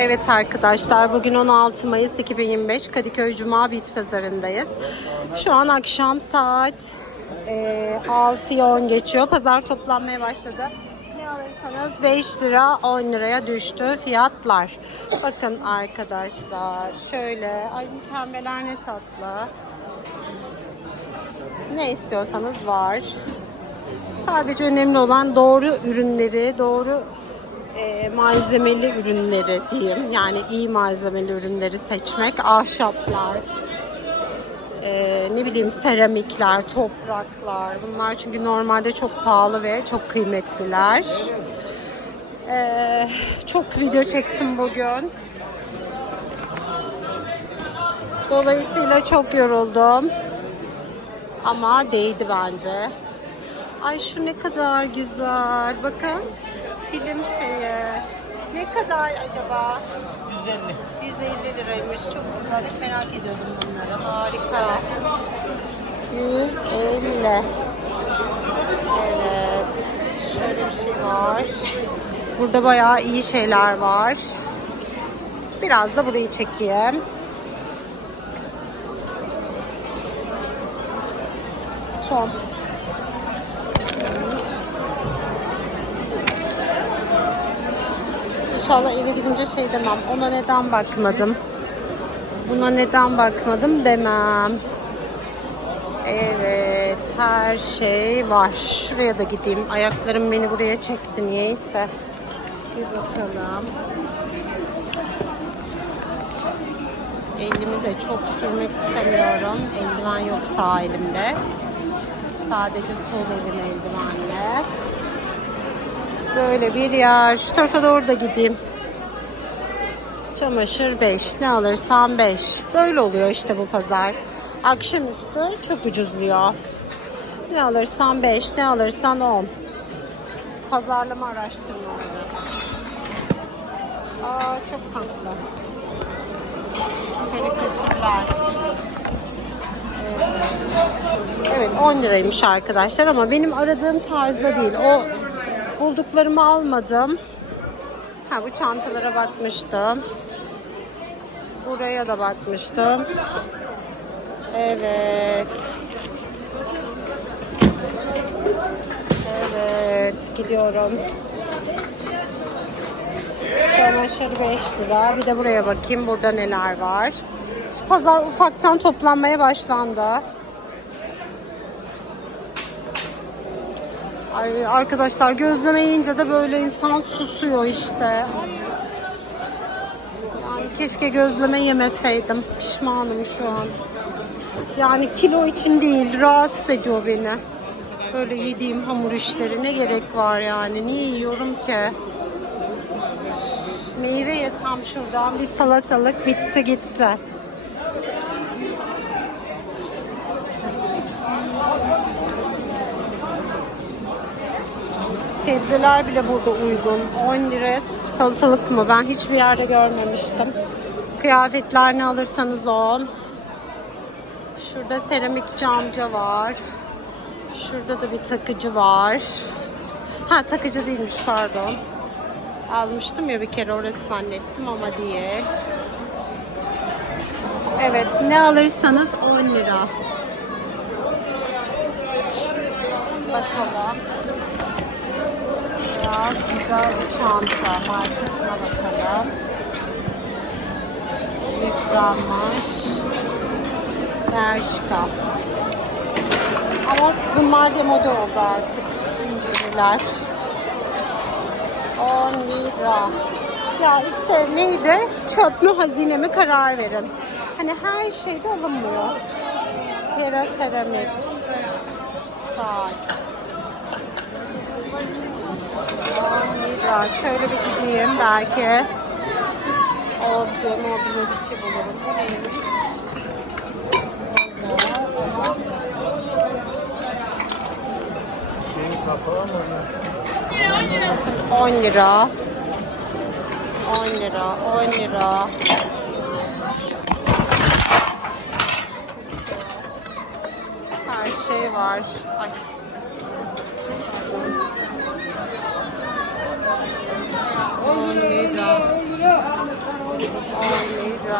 Evet arkadaşlar bugün 16 Mayıs 2025 Kadıköy Cuma Bit Pazarı'ndayız. Şu an akşam saat e, 6'yı 10 geçiyor. Pazar toplanmaya başladı. Ne alırsanız 5 lira 10 liraya düştü fiyatlar. Bakın arkadaşlar şöyle ay pembeler ne tatlı. Ne istiyorsanız var. Sadece önemli olan doğru ürünleri, doğru e, malzemeli ürünleri diyeyim. Yani iyi malzemeli ürünleri seçmek. Ahşaplar, e, ne bileyim seramikler, topraklar. Bunlar çünkü normalde çok pahalı ve çok kıymetliler. E, çok video çektim bugün. Dolayısıyla çok yoruldum. Ama değdi bence. Ay şu ne kadar güzel. Bakın film şeyi. Ne kadar acaba? 150. 150 liraymış. Çok güzel. Hep merak ediyordum bunları. Harika. 150. Evet. Şöyle bir şey var. Burada bayağı iyi şeyler var. Biraz da burayı çekeyim. Tom. İnşallah eve gidince şey demem. Ona neden bakmadım? Buna neden bakmadım demem. Evet, her şey var. Şuraya da gideyim. Ayaklarım beni buraya çekti niyeyse. Bir bakalım. Elimi de çok sürmek istemiyorum. Eldiven yok sağ elimde. Sadece sol elim eldivenle. Böyle bir yer. Şu tarafa doğru da gideyim. Çamaşır 5. Ne alırsam 5. Böyle oluyor işte bu pazar. Akşamüstü çok ucuzluyor. Ne alırsan 5, ne alırsan 10. Pazarlama araştırmaları. Aa çok tatlı. Karikatürler. Evet 10 liraymış arkadaşlar ama benim aradığım tarzda değil. O bulduklarımı almadım. Ha bu çantalara bakmıştım. Buraya da bakmıştım. Evet. Evet gidiyorum. Çamaşır 5 lira. Bir de buraya bakayım burada neler var. Pazar ufaktan toplanmaya başlandı. Ay arkadaşlar gözleme yiyince de böyle insan susuyor işte. Yani keşke gözleme yemeseydim. Pişmanım şu an. Yani kilo için değil, rahatsız ediyor beni. Böyle yediğim hamur işleri ne gerek var yani? Niye yiyorum ki? Meyve yesem şuradan bir salatalık bitti gitti. Sebzeler bile burada uygun. 10 lira salatalık mı? Ben hiçbir yerde görmemiştim. Kıyafetler ne alırsanız 10. Şurada seramikçi amca var. Şurada da bir takıcı var. Ha takıcı değilmiş pardon. Almıştım ya bir kere orası zannettim ama değil. Evet ne alırsanız 10 lira. Bakalım. Biraz güzel bir çanta. Markasına bakalım. Yıpranmış. Bershka. Ama bunlar demode oldu artık. Zincirliler. 10 lira. Ya işte neydi? Çöp mü hazine mi karar verin. Hani her şeyde alınmıyor. Pera seramik. Saat. 10 lira. Şöyle bir gideyim belki. Obje obje bir şey bulurum. Bu neymiş? Şeyin kapağı mı? 10 lira. 10 lira, 10 lira. Her şey var. Ay.